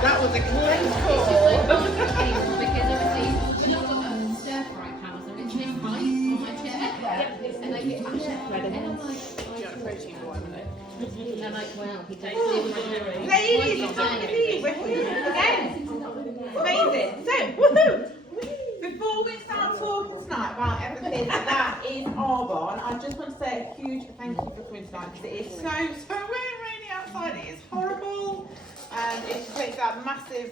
That was a close call. Because obviously, when I've got stir fry pans, I'm literally right on my chair, and I get and I'm like, and they're like, well, he takes it. Ladies, it's not we're here again. Amazing. So, woohoo! Before we start talking tonight about everything that is Arbonne, I just want to say a huge thank you for coming tonight because it is so rainy outside. It is horrible, and it just makes that massive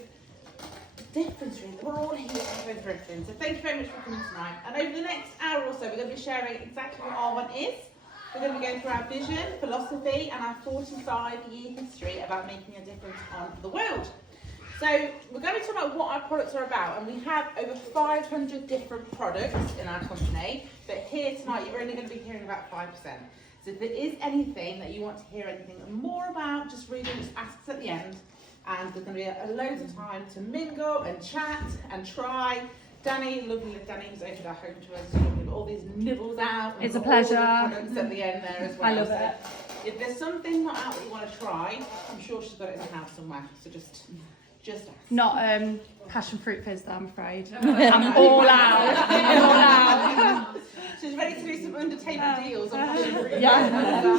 difference. Really, we're all here for everything. So thank you very much for coming tonight. And over the next hour or so, we're going to be sharing exactly what Arbonne is. We're going to be going through our vision, philosophy, and our 45-year history about making a difference on the world. So we're going to talk about what our products are about, and we have over 500 different products in our company, but here tonight you're only going to be hearing about 5%. So if there is anything that you want to hear anything more about, just really just ask us at the end, and there's going to be a loads of time to mingle and chat and try. Danny, lovely Danny, who's opened our home to us, with all these nibbles out. It's a pleasure. All the products at the end there as well. I love So it. if there's something not out that you want to try, I'm sure she's got it in the house somewhere. So just ask. Not passion fruit fizz, though, I'm afraid. I'm all out. I'm all out. She's ready to do some under table deals on passion fruit. Yeah.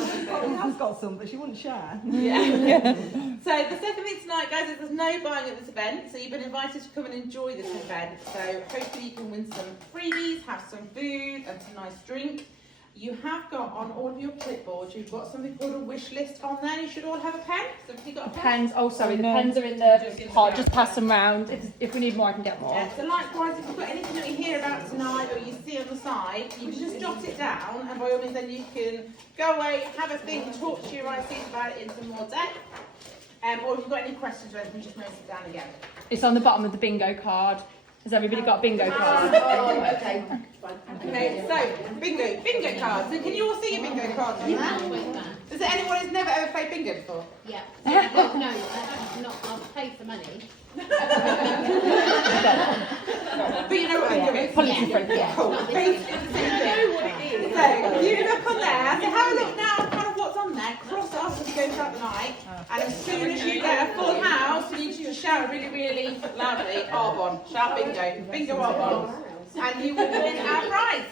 She has got some, but she wouldn't share. Yeah. So the second thing tonight, guys, is there's no buying at this event. So you've been invited to come and enjoy this event. So hopefully you can win some freebies, have some food and some nice drink. You have got on all of your clipboards, you've got something called a wish list on there. You should all have a pen. So have you got a pen? Pens. Oh, sorry, the pens are in the pot. Just pass them round. If we need more, I can get more. Yeah, so likewise, if you've got anything that you hear about tonight or you see on the side, you can just jot it down, and by all means then you can go away, have a think, talk to your ICs about it in some more depth. Or if you've got any questions or anything, just note it down again. It's on the bottom of the bingo card. Has everybody got a bingo card? Oh, okay. Okay, so bingo cards. So can you all see your bingo cards on there? Is there anyone who's never ever played bingo before? Yeah. Well, no, I'll pay for money. But you know what bingo is? Policy friend. Yeah. Cool. Not So this you look on there, so have a look now kind of what's on there, cross off as you go throughout the night, and as soon as you get a full house, you need to shout really, really loudly, Arbonne, shout bingo Arbonne, and you will win our prize.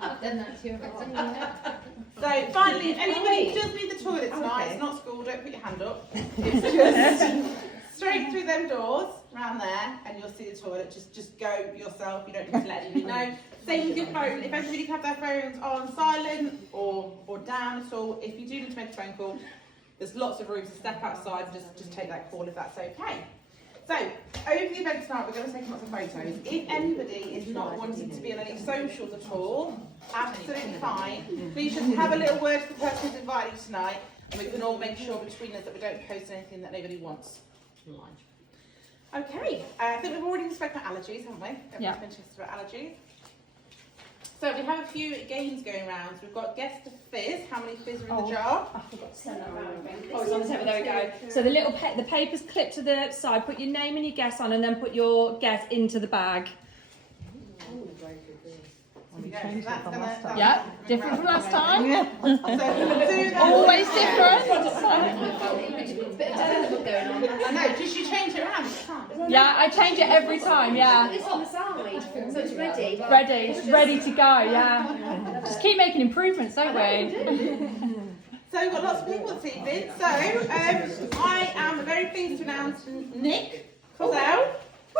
I've done that too. So finally, if anybody does need the toilet tonight, it's not school, don't put your hand up, it's just straight through them doors, around there, and you'll see the toilet. Just go yourself, you don't need to let anybody know. Same with your phone, if everybody have their phones on silent or down at all, if you do need to make a phone call, there's lots of rooms to step outside and just take that call if that's okay. So, over the event tonight, we're going to take lots of photos. If anybody is not wanting to be on any socials at all, absolutely fine. Please just have a little word to the person who's invited you tonight, and we can all make sure between us that we don't post anything that nobody wants online. Okay, I think we've already spoken about allergies, haven't we? Yeah. Everyone's been tested about allergies. So we have a few games going around. We've got guess the fizz. How many fizz are in the jar? I forgot to send that round. Oh, it's on the table. There we go. So the little the paper's clipped to the side. Put your name and your guess on, and then put your guess into the bag. Yeah, different from last time. Always different. I know. Did you change it around? Yeah, I change it every time. Yeah. It's on the side, so it's ready. Ready to go. Yeah. Just keep making improvements, don't we? So we've got lots of people this evening. So I am very pleased to announce Nick Cosell.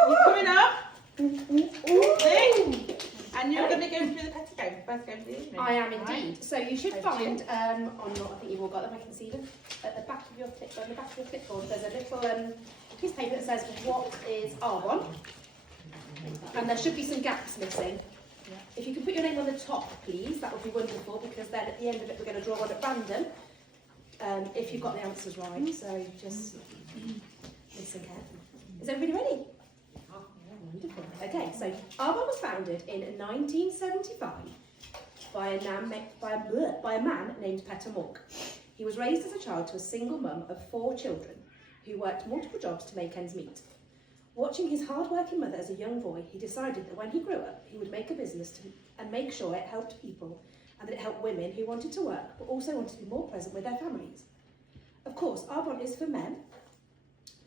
You're coming up. Nick. And you're going to go through the first game of the evening. I am indeed. So you should find on your, I think you've all got them, I can see them, at the back of your clipboard, there's a little piece of paper that says what is Arbonne, and there should be some gaps missing. If you can put your name on the top, please, that would be wonderful, because then at the end of it we're going to draw one at random, if you've got the answers right. So just listen carefully. Is everybody ready? Wonderful. Okay, so Arbonne was founded in 1975 by a man named Petter Mork. He was raised as a child to a single mum of 4 children who worked multiple jobs to make ends meet. Watching his hard-working mother as a young boy, he decided that when he grew up, he would make a business and make sure it helped people and that it helped women who wanted to work but also wanted to be more present with their families. Of course, Arbonne is for men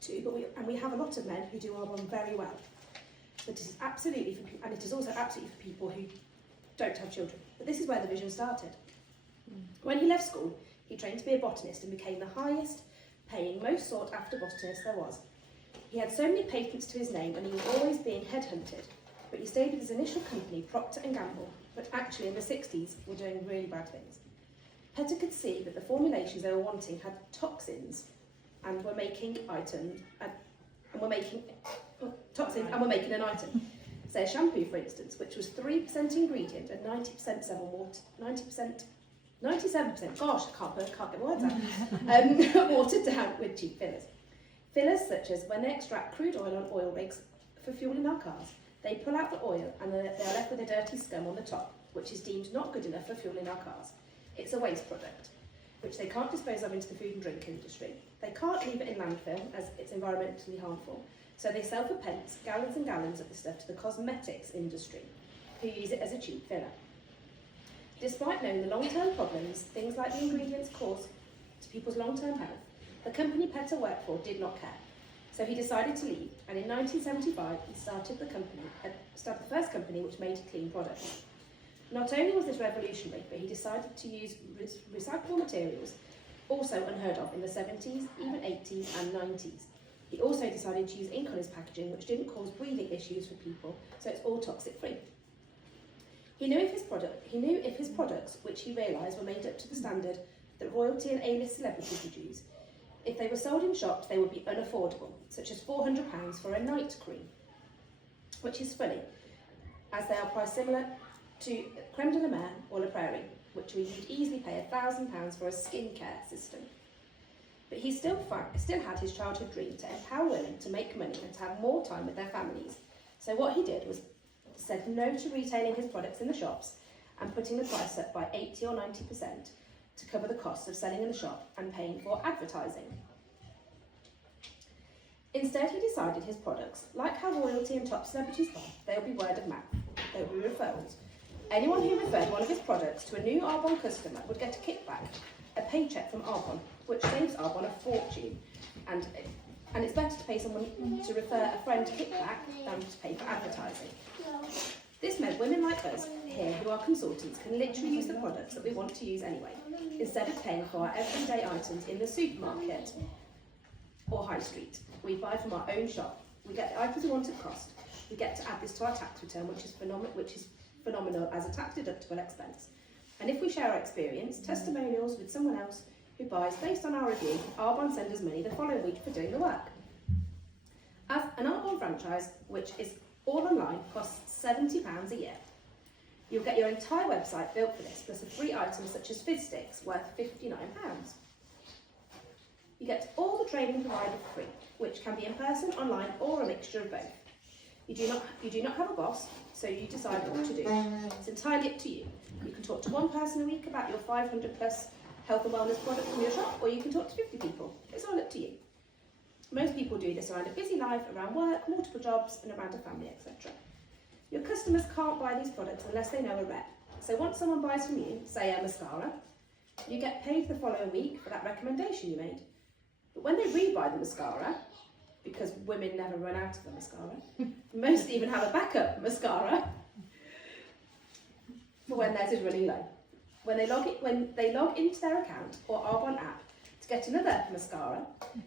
too, but we have a lot of men who do Arbonne very well. But it is absolutely for people, and it is also absolutely for people who don't have children. But this is where the vision started. When he left school, he trained to be a botanist and became the highest paying, most sought after botanist there was. He had so many patents to his name and he was always being headhunted, but he stayed with his initial company, Procter & Gamble, but actually in the 60s were doing really bad things. Petter could see that the formulations they were wanting had toxins and were making an item. Say a shampoo, for instance, which was 3% ingredient and 90% 97%, gosh, I can't get words out, watered down with cheap fillers. Fillers such as when they extract crude oil on oil rigs for fueling our cars, they pull out the oil and they're left with a dirty scum on the top, which is deemed not good enough for fueling our cars. It's a waste product, which they can't dispose of into the food and drink industry. They can't leave it in landfill as it's environmentally harmful, so they sell for pence, gallons and gallons of the stuff to the cosmetics industry, who use it as a cheap filler. Despite knowing the long-term problems things like the ingredients cause to people's long-term health, the company Petter worked for did not care. So he decided to leave, and in 1975 he started the first company which made clean products. Not only was this revolutionary, but he decided to use recyclable materials, also unheard of in the 70s, even 80s and 90s. He also decided to use ink on his packaging, which didn't cause breathing issues for people, so it's all toxic free. He knew if his products, which he realised were made up to the standard that royalty and A-list celebrities would use, if they were sold in shops, they would be unaffordable, such as £400 for a night cream, which is funny, as they are priced similar to Creme de la Mer or La Prairie, which we would easily pay £1,000 for a skincare system. But he still had his childhood dream to empower women to make money and to have more time with their families. So what he did was said no to retailing his products in the shops and putting the price up by 80 or 90% to cover the costs of selling in the shop and paying for advertising. Instead, he decided his products, like how royalty and top celebrities buy, they would be word of mouth. They would be referrals. Anyone who referred one of his products to a new Arbonne customer would get a kickback, a paycheck from Arbonne, which saves Arbonne a fortune. And it's better to pay someone to refer a friend to kickback than to pay for advertising. This meant women like us here who are consultants can literally use the products that we want to use anyway, instead of paying for our everyday items in the supermarket or high street. We buy from our own shop. We get the items we want at cost. We get to add this to our tax return, which is phenomenal as a tax deductible expense. And if we share our experience, testimonials with someone else who buys based on our review, Arbonne send us money the following week for doing the work. As an Arbonne franchise, which is all online, costs £70 a year. You'll get your entire website built for this, plus a free item such as fizz sticks worth £59. You get all the training provided for free, which can be in person, online, or a mixture of both. You do not have a boss, so you decide what to do. It's entirely up to you. You can talk to one person a week about your 500 plus health and wellness products from your shop, or you can talk to 50 people. It's all up to you. Most people do this around a busy life, around work, multiple jobs, and around a family, etc. Your customers can't buy these products unless they know a rep. So once someone buys from you, say a mascara, you get paid the following week for that recommendation you made. But when they rebuy the mascara, because women never run out of the mascara, most even have a backup mascara for when theirs is running low. When they log into their account or Arbonne app to get another mascara,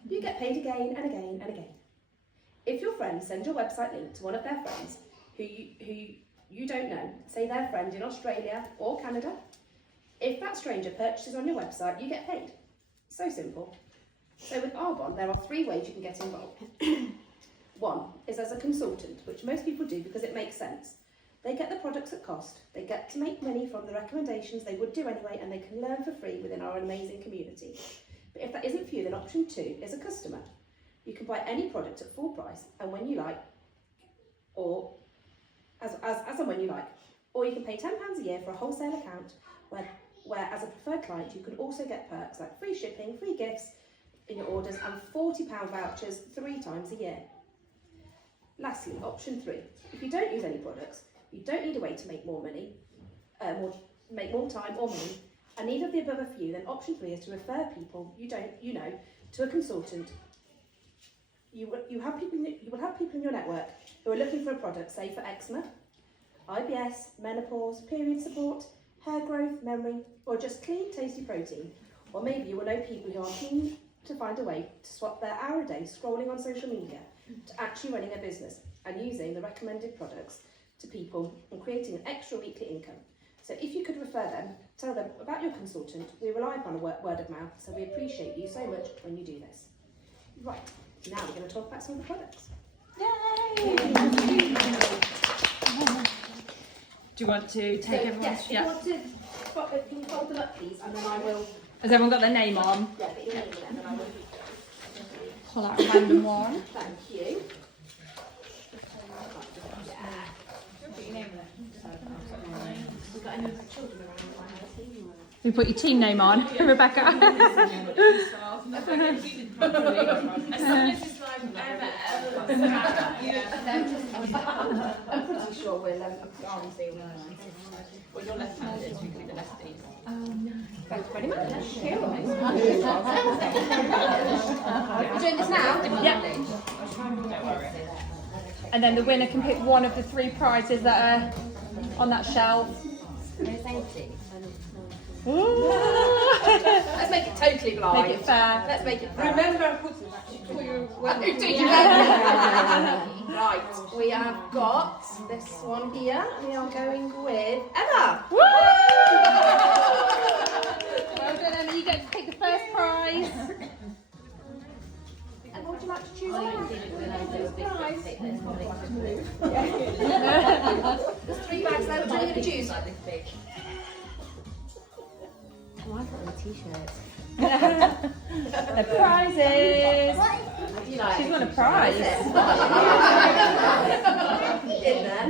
you get paid again and again and again. If your friends send your website link to one of their friends who you don't know, say their friend in Australia or Canada, if that stranger purchases on your website, you get paid. So simple. So with Arbonne, there are 3 ways you can get involved. One is as a consultant, which most people do because it makes sense. They get the products at cost, they get to make money from the recommendations they would do anyway, and they can learn for free within our amazing community. But if that isn't for you, then option 2 is a customer. You can buy any product at full price and when you like, or as and when you like. Or you can pay £10 a year for a wholesale account where as a preferred client you can also get perks like free shipping, free gifts in your orders and £40 vouchers 3 times a year. Lastly, option 3. If you don't use any products, you don't need a way to make more money, make more time or money, and neither of the above are for you, then option 3 is to refer people you know to a consultant. You will have people in your network who are looking for a product, say for eczema, IBS, menopause, period support, hair growth, memory, or just clean, tasty protein. Or maybe you will know people who are keen to find a way to swap their hour a day scrolling on social media to actually running a business and using the recommended products to people and creating an extra weekly income. So if you could refer them, tell them about your consultant. We rely upon a word of mouth, so we appreciate you so much when you do this. Right, now we're going to talk about some of the products. Yay! Do you want to take everyone? Yes, if you want to, can you fold them up please, and then I will, Has everyone got their name on? yeah, put your name in it, and then I will, Pull out a random one. thank you. We've got any children around our team? We put your team name on, Rebecca. I'm pretty sure we'll Well, you're left-handed, so you can be the lefties. thanks very much. We're doing this now? Yeah. Don't worry. And then the winner can pick one of the 3 prizes that are on that shelf. Ooh. Let's make it totally blind. Make it fair. Let's make it fair. Remember, I put Right, we have got this one here. We are going with Emma. Woo! Well done, Emma. You get to pick the first prize. And what would you like to choose? There's 3 bags there. Which one are you going to choose? Oh, I've got a t-shirt. The prizes. She's won a prize.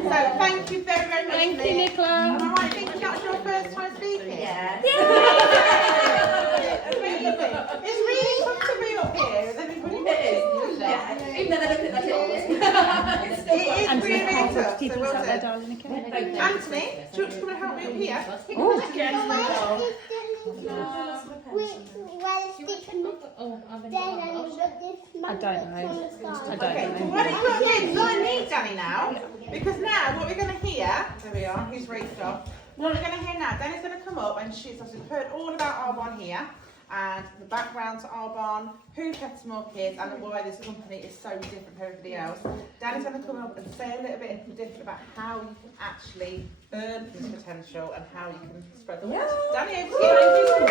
So thank you very, very much. Thank you, Nick. Nicola. Am I right thinking that's your first time speaking? Yeah. Amazing. It's really tough to be up here and then it's really watching, isn't it? Even though they look like it. It is And really, some really cards tough. to So keep well out there, done. darling. Okay. Anthony, do you want to come and help me up here? Oh, I've been I don't know. I Okay, don't so know. why don't you come in? I need Danny now. Because now what we're going to hear, there we are, he's raced off. What we're going to hear now, Danny's going to come up and she's obviously heard all about Arbonne here and the background to Arbonne, who Petmore Kids and why this company is so different from everybody else. Danny's going to come up and say a little bit different about how you can actually earn this potential and how you can spread the word. Danny, over to you.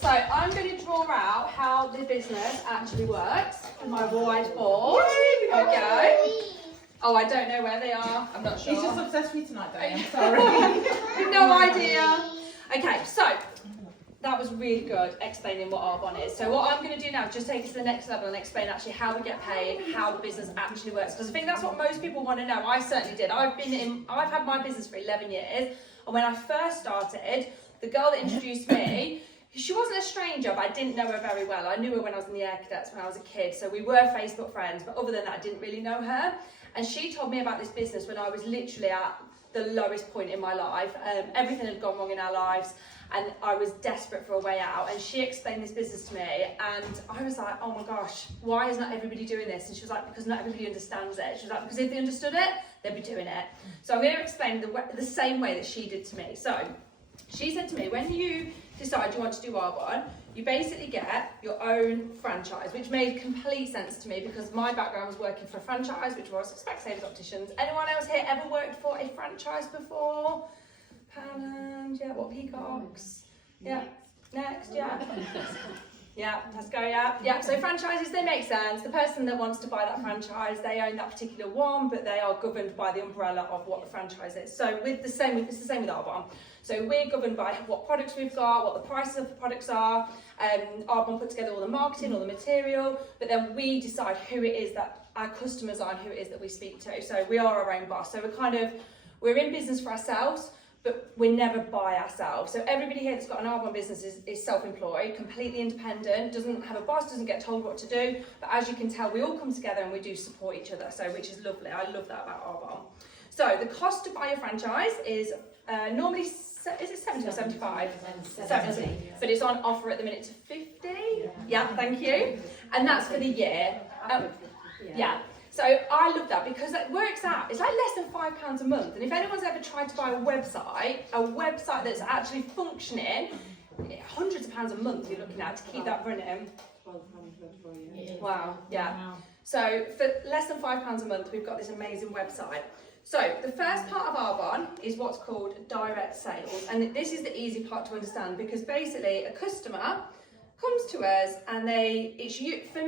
So I'm going to draw out how the business actually works on my whiteboard. Okay. Oh, I don't know where they are. I'm not sure. She's just obsessed with you tonight, Danny. I'm sorry. No idea. Okay, so that was really good explaining what Arbonne is. So what I'm going to do now is just take us to the next level and explain actually how we get paid, how the business actually works. Because I think that's what most people want to know. I certainly did. I've had my business for 11 years, and when I first started, the girl that introduced me, she wasn't a stranger, but I didn't know her very well. I knew her when I was in the Air Cadets when I was a kid, so we were Facebook friends, but other than that, I didn't really know her. And she told me about this business when I was literally at the lowest point in my life. Everything had gone wrong in our lives, and I was desperate for a way out. And she explained this business to me, and I was like, oh my gosh, why is not everybody doing this? And she was like, because not everybody understands it. She was like, because if they understood it, they'd be doing it. So I'm going to explain the same way that she did to me. So she said to me, when you decide you want to do Arbonne, you basically get your own franchise, which made complete sense to me because my background was working for a franchise, which was Specsavers Opticians. Anyone else here ever worked for a franchise before? Poundland, yeah, what, Peacocks? Yeah, next, yeah. Yeah, Tesco, yeah. So franchises, they make sense. The person that wants to buy that franchise, they own that particular one, but they are governed by the umbrella of what the franchise is. So it's the same with Arbonne. So we're governed by what products we've got, what the prices of the products are. Arbonne put together all the marketing, all the material, but then we decide who it is that our customers are and who it is that we speak to. So we are our own boss. So we're in business for ourselves, but we're never by ourselves. So everybody here that's got an Arbonne business is self-employed, completely independent, doesn't have a boss, doesn't get told what to do. But as you can tell, we all come together and we do support each other, so which is lovely. I love that about Arbonne. So the cost to buy a franchise is normally, is it 70 or 75? 70. But it's on offer at the minute to 50. Yeah, thank you. And that's for the year. Yeah. So I love that because it works out, it's like less than £5 a month. And if anyone's ever tried to buy a website that's actually functioning, hundreds of pounds a month you're looking at to keep that running. Wow, yeah. So for less than £5 a month, we've got this amazing website. So the first part of Arbonne is what's called direct sales. And this is the easy part to understand because basically a customer comes to us and for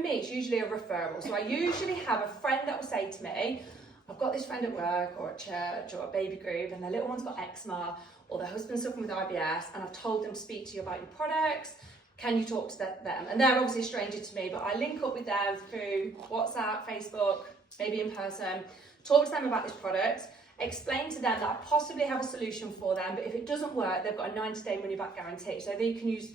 me, it's usually a referral. So I usually have a friend that will say to me, I've got this friend at work or at church or a baby group and their little one's got eczema or their husband's suffering with IBS and I've told them to speak to you about your products. Can you talk to them? And they're obviously a stranger to me, but I link up with them through WhatsApp, Facebook, maybe in person, talk to them about this product, explain to them that I possibly have a solution for them, but if it doesn't work, they've got a 90-day money-back guarantee. So they can use,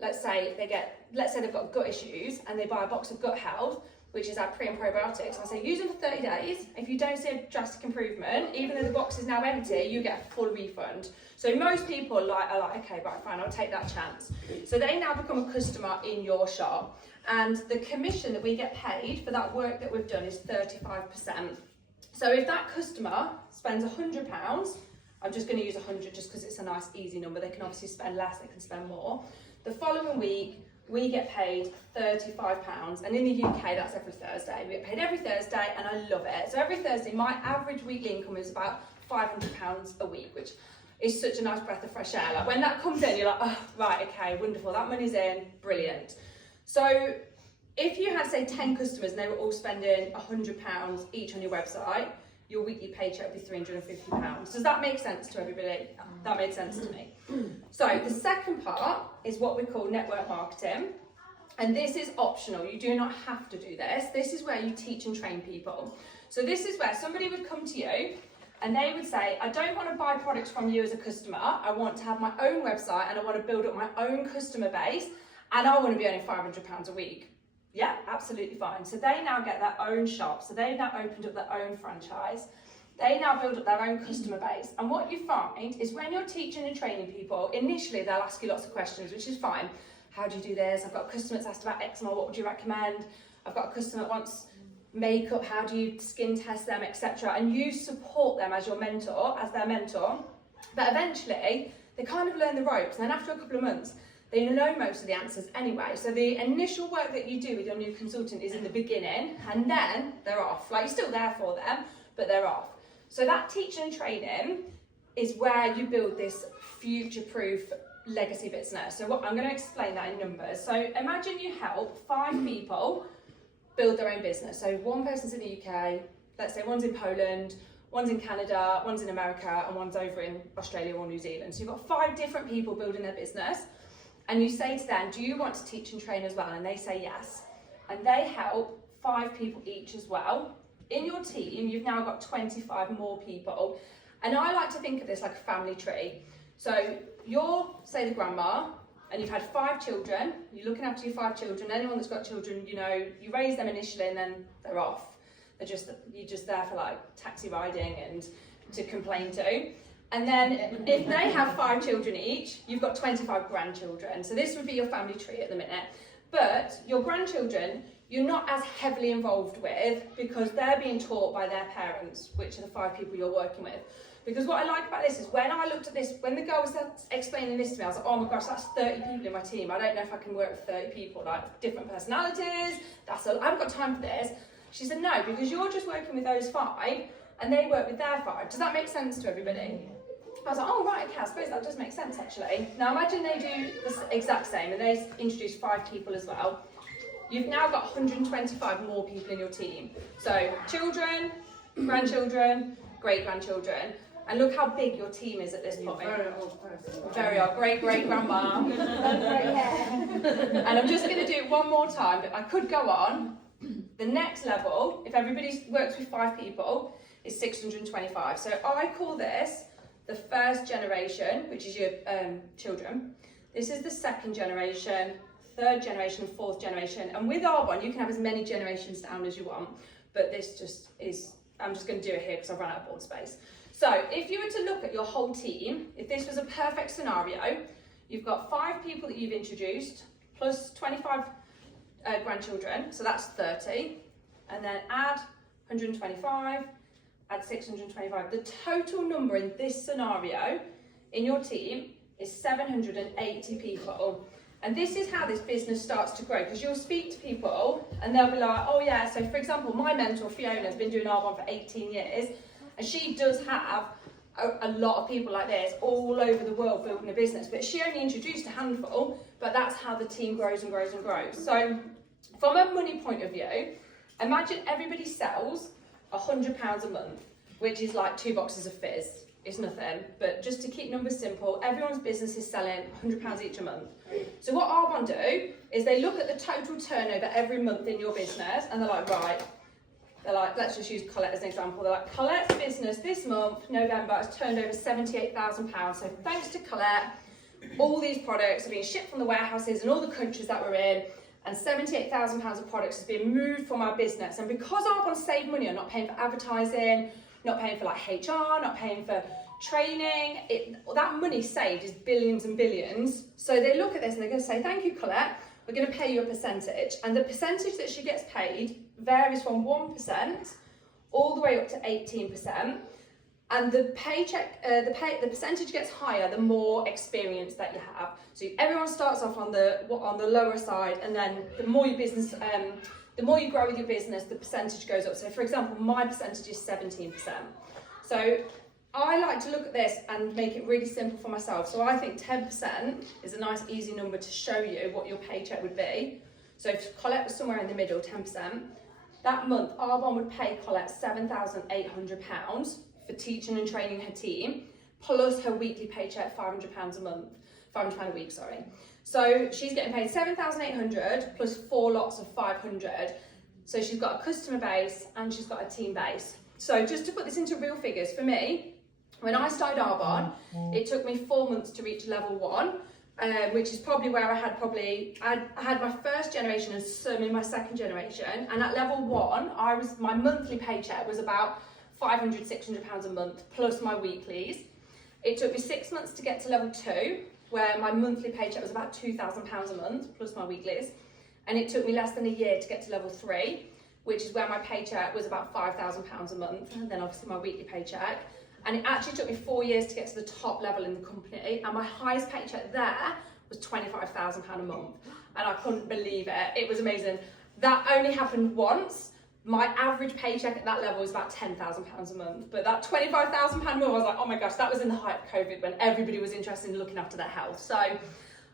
let's say they've got gut issues and they buy a box of Gut Health, which is our pre and probiotics. I say use them for 30 days. If you don't see a drastic improvement, even though the box is now empty, you get a full refund. So most people are like, okay, right, fine, I'll take that chance. So they now become a customer in your shop. And the commission that we get paid for that work that we've done is 35%. So if that customer spends £100, I'm just going to use 100 just because it's a nice easy number. They can obviously spend less, they can spend more. The following week, we get paid £35, and in the UK that's every Thursday. We get paid every Thursday and I love it. So every Thursday my average weekly income is about £500 a week, which is such a nice breath of fresh air. Like when that comes in, you're like, oh, right, okay, wonderful, that money's in, brilliant. So if you had, say, 10 customers and they were all spending £100 each on your website, your weekly paycheck would be £350. Does that make sense to everybody? That made sense to me. So the second part is what we call network marketing. And this is optional. You do not have to do this. This is where you teach and train people. So this is where somebody would come to you and they would say, I don't want to buy products from you as a customer. I want to have my own website and I want to build up my own customer base and I want to be earning £500 a week. Yeah, absolutely fine. So they now get their own shop. So they've now opened up their own franchise. They now build up their own customer base. And what you find is when you're teaching and training people, initially they'll ask you lots of questions, which is fine. How do you do this? I've got a customer that's asked about eczema, what would you recommend? I've got a customer that wants makeup, how do you skin test them, etc. And you support them as your mentor, as their mentor. But eventually, they kind of learn the ropes. And then after a couple of months, they know most of the answers anyway. So the initial work that you do with your new consultant is in the beginning, and then they're off. Like, you're still there for them, but they're off. So that teaching and training is where you build this future-proof legacy business. So I'm going to explain that in numbers. So imagine you help 5 people build their own business. So one person's in the UK, let's say one's in Poland, one's in Canada, one's in America, and one's over in Australia or New Zealand. So you've got 5 different people building their business. And you say to them, do you want to teach and train as well? And they say yes. And they help 5 people each as well. In your team, you've now got 25 more people. And I like to think of this like a family tree. So you're, say, the grandma, and you've had 5 children. You're looking after your 5 children. Anyone that's got children, you know, you raise them initially and then they're off. You're just there for like taxi riding and to complain to. And then if they have 5 children each, you've got 25 grandchildren. So this would be your family tree at the minute. But your grandchildren, you're not as heavily involved with because they're being taught by their parents, which are the 5 people you're working with. Because what I like about this is when I looked at this, when the girl was explaining this to me, I was like, oh my gosh, that's 30 people in my team. I don't know if I can work with 30 people, like different personalities. I haven't got time for this. She said, no, because you're just working with those 5 and they work with their 5. Does that make sense to everybody? I was like, oh right, okay, I suppose that does make sense actually. Now imagine they do the exact same and they introduce 5 people as well. You've now got 125 more people in your team. So children, grandchildren, great-grandchildren, and look how big your team is at this point. Very old, great-great-grandma. And I'm just going to do it one more time, but I could go on. The next level, if everybody works with 5 people, is 625. So I call this the first generation, which is your children. This is the second generation, third generation, and 4th generation. And with Arbonne, you can have as many generations down as you want, but this just is, I'm just going to do it here because I've run out of board space. So if you were to look at your whole team, if this was a perfect scenario, you've got 5 people that you've introduced, plus 25 grandchildren, so that's 30, and then add 125, add 625. The total number in this scenario in your team is 780 people. And this is how this business starts to grow, because you'll speak to people and they'll be like, oh yeah, so for example, my mentor Fiona has been doing Arbonne for 18 years, and she does have a lot of people like this all over the world building a business, but she only introduced a handful, but that's how the team grows and grows and grows. So from a money point of view, imagine everybody sells £100 a month, which is like 2 boxes of fizz. It's nothing, but just to keep numbers simple, everyone's business is selling £100 each a month. So what Arbonne do is they look at the total turnover every month in your business, and they're like, right, let's just use Colette as an example. They're like, Colette's business this month, November, has turned over £78,000. So thanks to Colette, all these products are being shipped from the warehouses in all the countries that we're in, and £78,000 of products has been moved from our business. And because Arbonne saved money on not paying for advertising, not paying for like HR, not paying for training, that money saved is billions and billions. So they look at this and they're going to say, thank you, Colette, we're going to pay you a percentage. And the percentage that she gets paid varies from 1% all the way up to 18%. And the paycheck, the percentage gets higher the more experience that you have. So everyone starts off on the lower side, and then the more your business, the more you grow with your business, the percentage goes up. So for example, my percentage is 17%. So I like to look at this and make it really simple for myself. So I think 10% is a nice easy number to show you what your paycheck would be. So if Colette was somewhere in the middle, 10%, that month Arbonne would pay Colette £7,800 for teaching and training her team, plus her weekly paycheck, £500 a month, £500 a week, sorry. So she's getting paid £7,800 plus 4 lots of 500. So she's got a customer base and she's got a team base. So just to put this into real figures, for me, when I started Arbonne, it took me 4 months to reach level 1, which is probably where I had my first generation and some in my second generation. And at level 1, my monthly paycheck was about £500, £600 a month plus my weeklies. It took me 6 months to get to level 2, where my monthly paycheck was about £2,000 a month plus my weeklies. And it took me less than a year to get to level 3, which is where my paycheck was about £5,000 a month, and then obviously my weekly paycheck. And it actually took me 4 years to get to the top level in the company, and my highest paycheck there was £25,000 a month. And I couldn't believe it. It was amazing. That only happened once. My average paycheck at that level was about £10,000 a month. But that £25,000 a month, I was like, oh my gosh, that was in the height of COVID when everybody was interested in looking after their health. So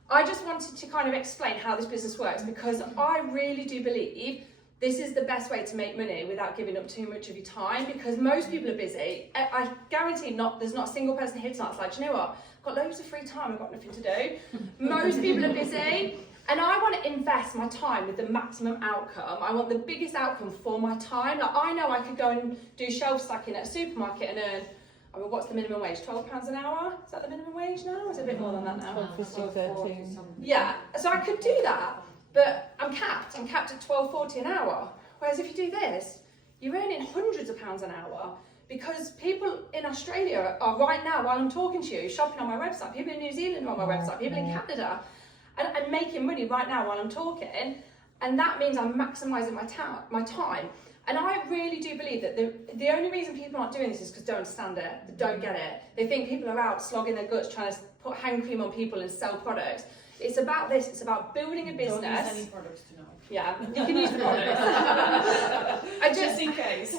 I just wanted to kind of explain how this business works, because I really do believe this is the best way to make money without giving up too much of your time, because most people are busy. I guarantee there's not a single person here tonight that's like, do you know what? I've got loads of free time, I've got nothing to do. Most people are busy. And I want to invest my time with the maximum outcome. I want the biggest outcome for my time. Like, I know I could go and do shelf stacking at a supermarket and earn, I mean, what's the minimum wage? £12 an hour? Is that the minimum wage now? Or is it a bit more than that now? 12.50, 13. Yeah, so I could do that, but I'm capped at £12.40 an hour. Whereas if you do this, you're earning hundreds of pounds an hour, because people in Australia are right now, while I'm talking to you, shopping on my website. People in New Zealand are on my website, people in Canada. And making money right now while I'm talking, and that means I'm maximising my time. And I really do believe that the only reason people aren't doing this is because they don't understand it, they don't get it. They think people are out slogging their guts trying to put hand cream on people and sell products. It's about this, it's about building a business. Don't use any products tonight. Yeah, you can use the products. Just in case.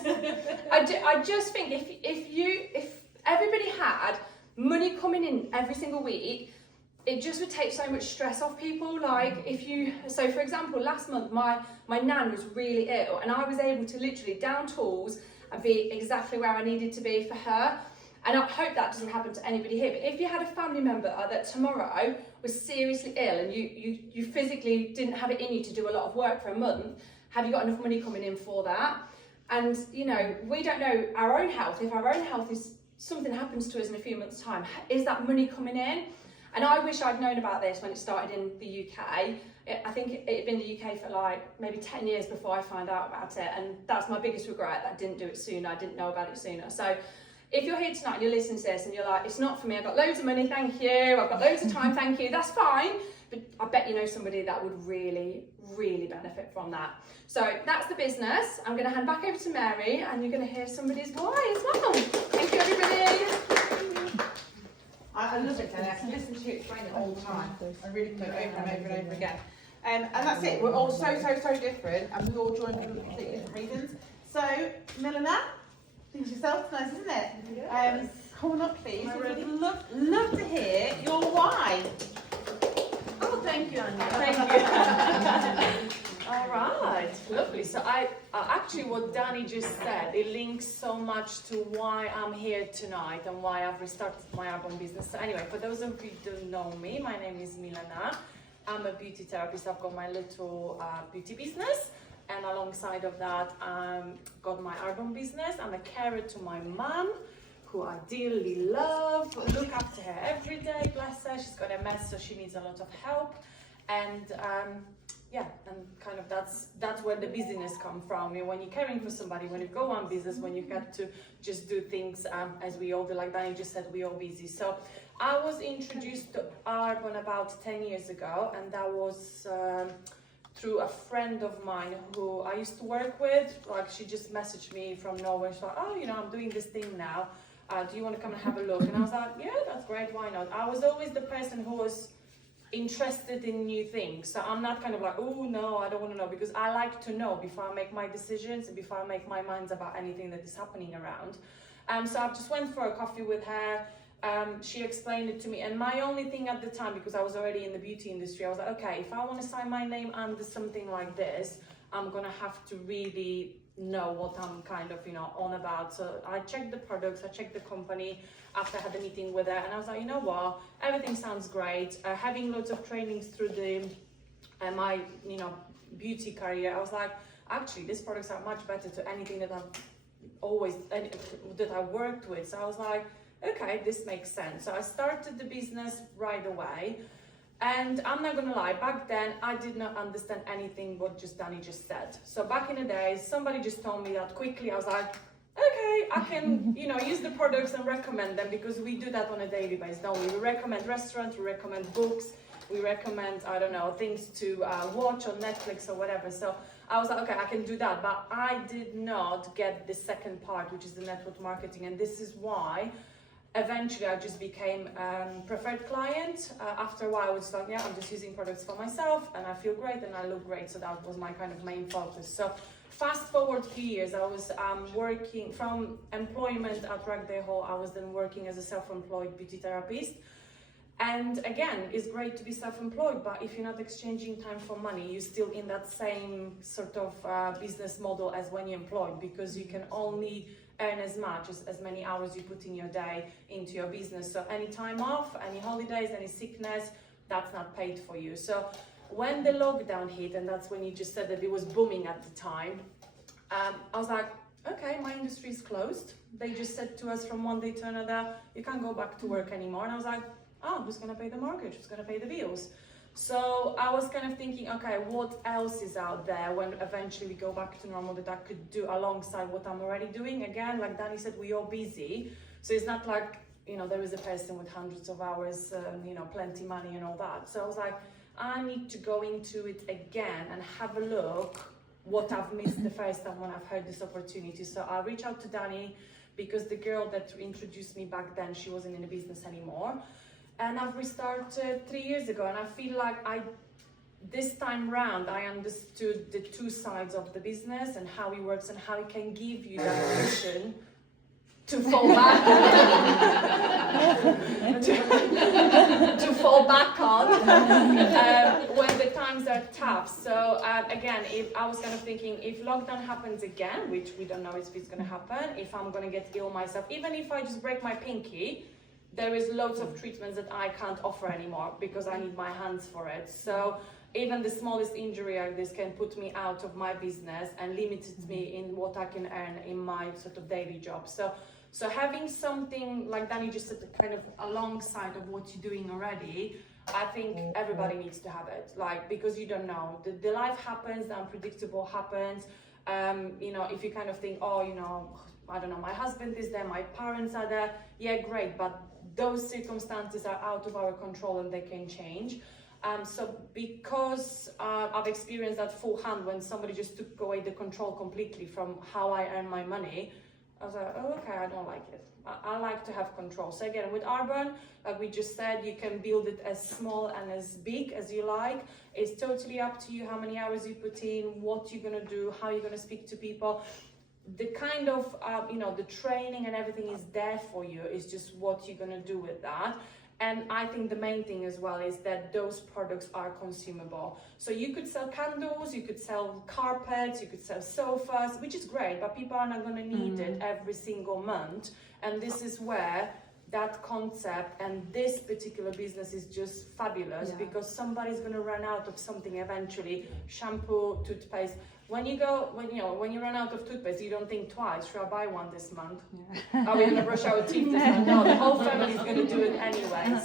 I just think if everybody had money coming in every single week, it just would take so much stress off people. Like so for example, last month my nan was really ill, and I was able to literally down tools and be exactly where I needed to be for her. And I hope that doesn't happen to anybody here. But if you had a family member that tomorrow was seriously ill and you physically didn't have it in you to do a lot of work for a month, have you got enough money coming in for that? And we don't know our own health. If our own health is something happens to us in a few months' time, is that money coming in? And I wish I'd known about this when it started in the UK. I think it had been in the UK for like maybe 10 years before I found out about it. And that's my biggest regret, that I didn't do it sooner. I didn't know about it sooner. So if you're here tonight and you're listening to this and you're like, it's not for me, I've got loads of money, thank you, I've got loads of time, thank you, that's fine. But I bet you know somebody that would really, really benefit from that. So that's the business. I'm going to hand back over to Mary and you're going to hear somebody's why as well. Thank you, everybody. I love it, Kelly. I can listen to you explain it all the time. I really could, over and over and over again. And that's it. We're all so different, and we all join for completely different reasons. So, Milena, think yourself, nice, isn't it? Come on up, please. We'd love to hear your why. Oh, thank you, Anya. Thank you. All right, lovely. So I actually what Danny just said, it links so much to why I'm here tonight and why I've restarted my Arbonne business. So anyway, for those of you who don't know me, my name is Milena. I'm a beauty therapist. I've got my little beauty business, and alongside of that, got my Arbonne business. I'm a carer to my mum, who I dearly love. Look after her every day, bless her. She's got MS, so she needs a lot of help. And yeah, and kind of that's where the busyness come from. You know, when you're caring for somebody, when you go on business, when you get to just do things as we all do, like Danny just said, we all busy. So I was introduced to Arbonne about 10 years ago, and that was through a friend of mine who I used to work with. Like, she just messaged me from nowhere. She's like, oh, you know, I'm doing this thing now. Do you want to come and have a look? And I was like, yeah, that's great, why not? I was always the person who was interested in new things. So I'm not kind of like, oh no, I don't want to know, because I like to know before I make my decisions and before I make my minds about anything that is happening around. So I just went for a coffee with her. She explained it to me, and my only thing at the time, because I was already in the beauty industry, I was like, okay, if I want to sign my name under something like this, I'm gonna have to really know what I'm kind of, you know, on about. So I checked the products, I checked the company after I had a meeting with her, and I was like, you know what, everything sounds great. Having loads of trainings through the my, you know, beauty career, I was like, actually, these products are much better to anything that I've always that I worked with. So I was like, okay, this makes sense. So I started the business right away. And I'm not gonna lie, back then I did not understand anything what Danny just said. So back in the days, somebody just told me that quickly. I was like, okay, I can, you know, use the products and recommend them, because we do that on a daily basis, don't we? We recommend restaurants, we recommend books, we recommend, I don't know, things to watch on Netflix or whatever. So I was like, okay, I can do that. But I did not get the second part, which is the network marketing. And this is why eventually I just became preferred client. After a while I was like, yeah, I'm just using products for myself and I feel great and I look great. So that was my kind of main focus. So fast forward 3 years, I was working from employment at Ragday Hall. I was then working as a self-employed beauty therapist. And again, it's great to be self-employed, but if you're not exchanging time for money, you're still in that same sort of business model as when you're employed, because you can only earn as much as many hours you put in your day into your business. So any time off, any holidays, any sickness, that's not paid for you. So when the lockdown hit, and that's when you just said that it was booming at the time, I was like, okay, my industry is closed. They just said to us from one day to another, you can't go back to work anymore. And I was like, oh, who's gonna pay the mortgage? Who's gonna pay the bills? So I was kind of thinking, okay, what else is out there when eventually we go back to normal that I could do alongside what I'm already doing? Again, like Danny said, we're all busy. So it's not like, you know, there is a person with hundreds of hours, you know, plenty money and all that. So I was like, I need to go into it again and have a look what I've missed the first time when I've heard this opportunity. So I reached out to Danny, because the girl that introduced me back then, she wasn't in the business anymore. And I've restarted 3 years ago, and I feel like this time round, I understood the two sides of the business and how it works and how it can give you that option to fall back on, to fall back on when the times are tough. So again, if I was kind of thinking, if lockdown happens again, which we don't know if it's going to happen, if I'm going to get ill myself, even if I just break my pinky, there is loads of treatments that I can't offer anymore because I need my hands for it. So even the smallest injury like this can put me out of my business and limited me in what I can earn in my sort of daily job. So having something like Danny just said, kind of alongside of what you're doing already, I think everybody needs to have it. Like, because you don't know, the life happens, the unpredictable happens. You know, if you kind of think, oh, you know, I don't know, my husband is there, my parents are there, yeah, great, but those circumstances are out of our control and they can change. So because I've experienced that full hand when somebody just took away the control completely from how I earn my money, I was like, oh, okay, I don't like it. I like to have control. So again, with Arbonne, like we just said, you can build it as small and as big as you like. It's totally up to you how many hours you put in, what you're gonna do, how you're gonna speak to people. The kind of, the training and everything is there for you. It's just what you're gonna do with that. And I think the main thing as well is that those products are consumable. So you could sell candles, you could sell carpets, you could sell sofas, which is great, but people are not going to need it every single month. And this is where that concept and this particular business is just fabulous, because somebody's going to run out of something eventually. Shampoo, toothpaste. When you run out of toothpaste, you don't think twice, should I buy one this month? Are we gonna brush our teeth this month? No, the whole family is gonna do it anyway.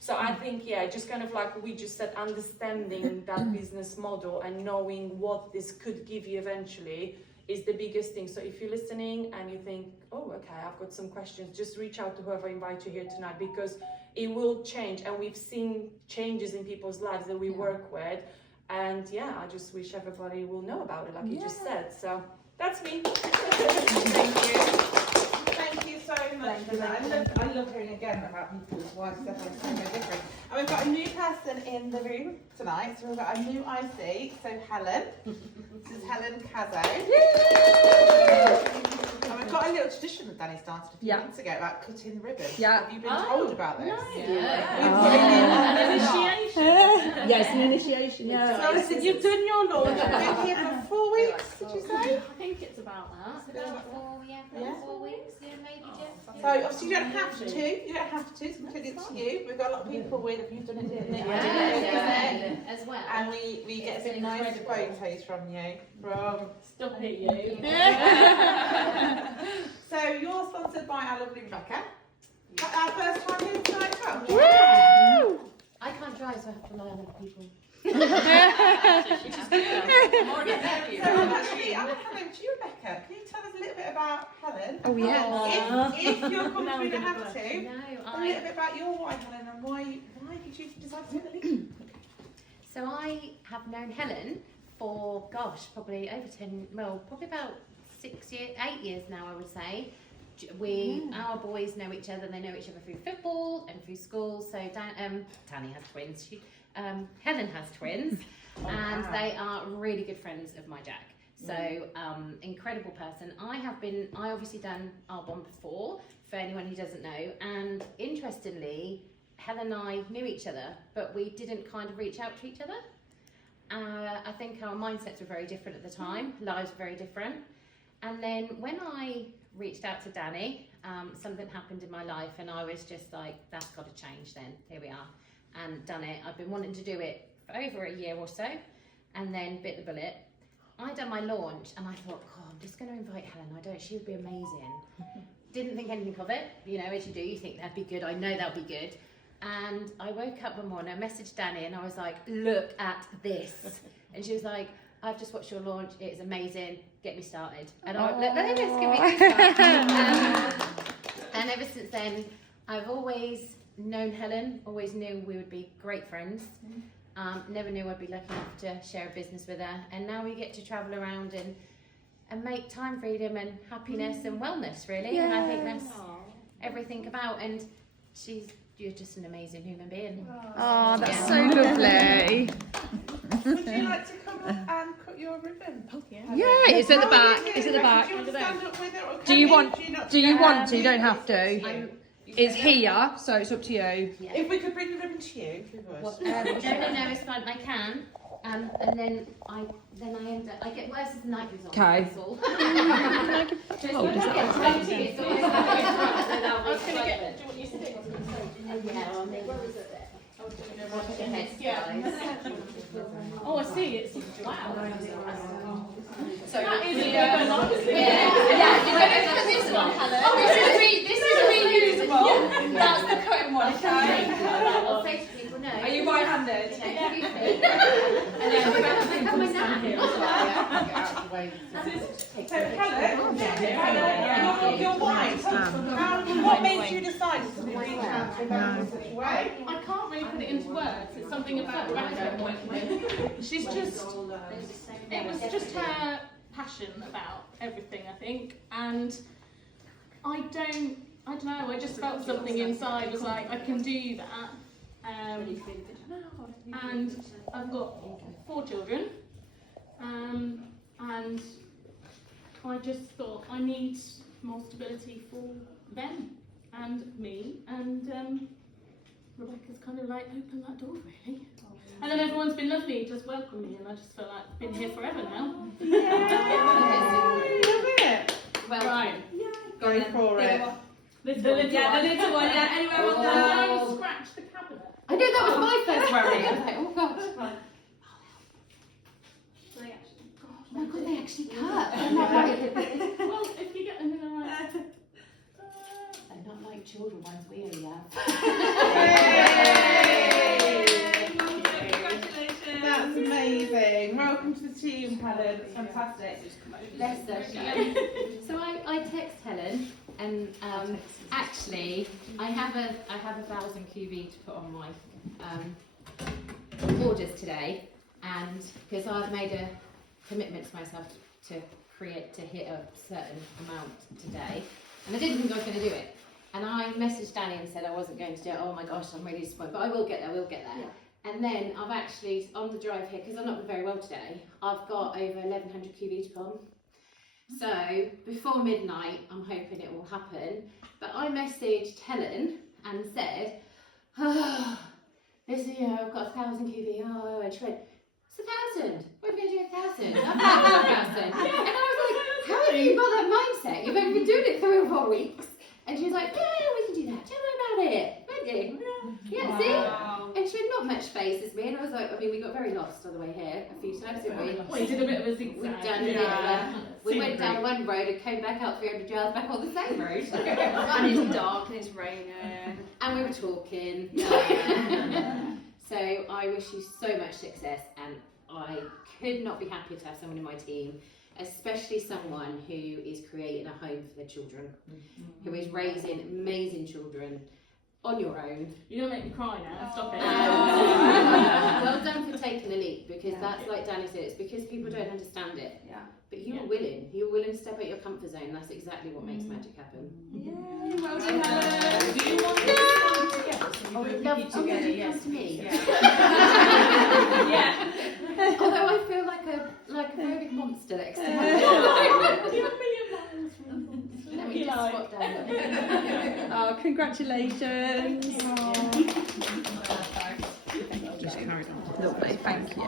So I think, just kind of like we just said, understanding that business model and knowing what this could give you eventually is the biggest thing. So if you're listening and you think, oh, okay, I've got some questions, just reach out to whoever invited you here tonight, because it will change. And we've seen changes in people's lives that we work with. And I just wish everybody will know about it, like you just said. So that's me. Thank you. Thank you so much for that. I love hearing again about people's wives definitely so different. And we've got a new person in the room tonight. So we've got a new IC. So Helen. This is Helen Cazzo. And we've got a little tradition that Danny started a few months ago about cutting ribbons. Have you been told about this? Yes, an initiation. So you've done your launch. You've been here for 4 weeks, did you say? I think it's about that. About 4 weeks, maybe just. So obviously you don't have to. You don't have to. It's completely up to you. We've got a lot of people with. Have you done it? As well. And we get some nice photos from you. Stop it, you. So you're sponsored by our lovely Rebecca. Our first time here tonight as well. Woo! I can't drive, so I have to rely on other people. So actually, I'm going to hand over to you, Rebecca. Can you tell us a little bit about Helen? Oh, yeah. If you're comfortable, you don't have to. No, A little bit about your wife, Helen, and why did you decide to take the lead? So I have known Helen for, probably over 10, probably about 8 years now, I would say. Our boys know each other, they know each other through football and through school. So Danny has twins, Helen has twins, and they are really good friends of my Jack. So incredible person. I obviously done Arbonne before, for anyone who doesn't know, and interestingly, Helen and I knew each other, but we didn't kind of reach out to each other. I think our mindsets were very different at the time, lives were very different. And then when I reached out to Danny, something happened in my life and I was just like, that's got to change then. Here we are. And done it. I've been wanting to do it for over a year or so, and then bit the bullet. I done my launch and I thought, I'm just going to invite Helen. She would be amazing. Didn't think anything of it. As you do, you think that'd be good. I know that'll be good. And I woke up one morning, I messaged Danny and I was like, look at this. And she was like, I've just watched your launch, it is amazing, get me started. And I went, let me just get me started. And ever since then, I've always known Helen, always knew we would be great friends. Never knew I'd be lucky enough to share a business with her. And now we get to travel around and make time freedom and happiness and wellness, really. And I think that's everything about. And you're just an amazing human being. Oh, that's so lovely. Would you like to come up and cut your ribbon? Yeah, it's at the back. It's at the back. Do you want to stand up with it, or Do you can want? Do you want to? You don't have to. I'm- It's here, so it's up to you. If we could bring the ribbon to you, if we would. No, it's fine. I can, and then I end up. I get worse as the night goes on. Okay. That's all. Oh, is that I was going to get. Do you want your stick? Where is it there? Watch your head, guys. Oh, I see. It's wow. So that is this one, Helen. This is reusable. That's the cutting one. I'll say to people, no. Are you right-handed? And then I'm going to stand here as well. So Helen, your wife, what made you decide to reach out to Rebecca in such a way? I can't really put it into words. It's something about Rebecca. She's just, it was just her passion about everything, I think. And I don't know, I just felt something inside was like, I can do that. And I've got 4 children. And I just thought I need more stability for them and me. And Rebecca's kind of like opened that door, really. And then everyone's been lovely, just welcomed me, and I just feel like I've been here forever now. Well, Right. Go for it. The little one. yeah, the little one, yeah, anywhere else. Don't scratch the cabinet. I know that was my first worry. I was like, oh god. Right. Oh my god, they actually cut. Well, if you get them in the right. They're not like children ones we have. That's amazing. Welcome to the team, Helen. It's fantastic. Bless her. So I text Helen, and actually I have a 1,000 QV to put on my orders today, and because I've made a commitment to myself to hit a certain amount today, and I didn't think I was going to do it. And I messaged Danny and said I wasn't going to do it. Oh my gosh, I'm really disappointed, but I will get there. We'll get there. Yeah. And then I've actually, on the drive here, because I'm not very well today, I've got over 1,100 QV to put on. So before midnight, I'm hoping it will happen. But I messaged Helen and said, oh, this is, I've got 1,000 QV. Oh, and she went, it's 1,000. We're going to do 1,000. I've got 1,000. And I was like, how have you got that mindset? You've only been doing it 3 or 4 weeks. And she was like, yeah, we can do that. Tell me about it. Won't you? Yeah, see? And she had not much space as me. And I was like, I mean, we got very lost on the way here a few times, didn't we? We did a bit of a zigzag. We've done a bit of a, we went down one road and came back up 300 yards back on the same road. And it's dark and it's raining. And we were talking. So I wish you so much success, and I could not be happier to have someone in my team, especially someone who is creating a home for their children, who is raising amazing children on your own. You're gonna make me cry now. Stop it. Well done for taking the leap, because that's like Danny said, it's because people don't understand it. Yeah. But you were willing. You were willing to step out your comfort zone. That's exactly what makes magic happen. Yay, well done, Helen. Do you want to I would love to get it. Yes, to me. Yeah. Although I feel like a very big monster next to me. You're a million miles from Let me just squat down. Oh, congratulations. Just carried on. Lovely, thank you.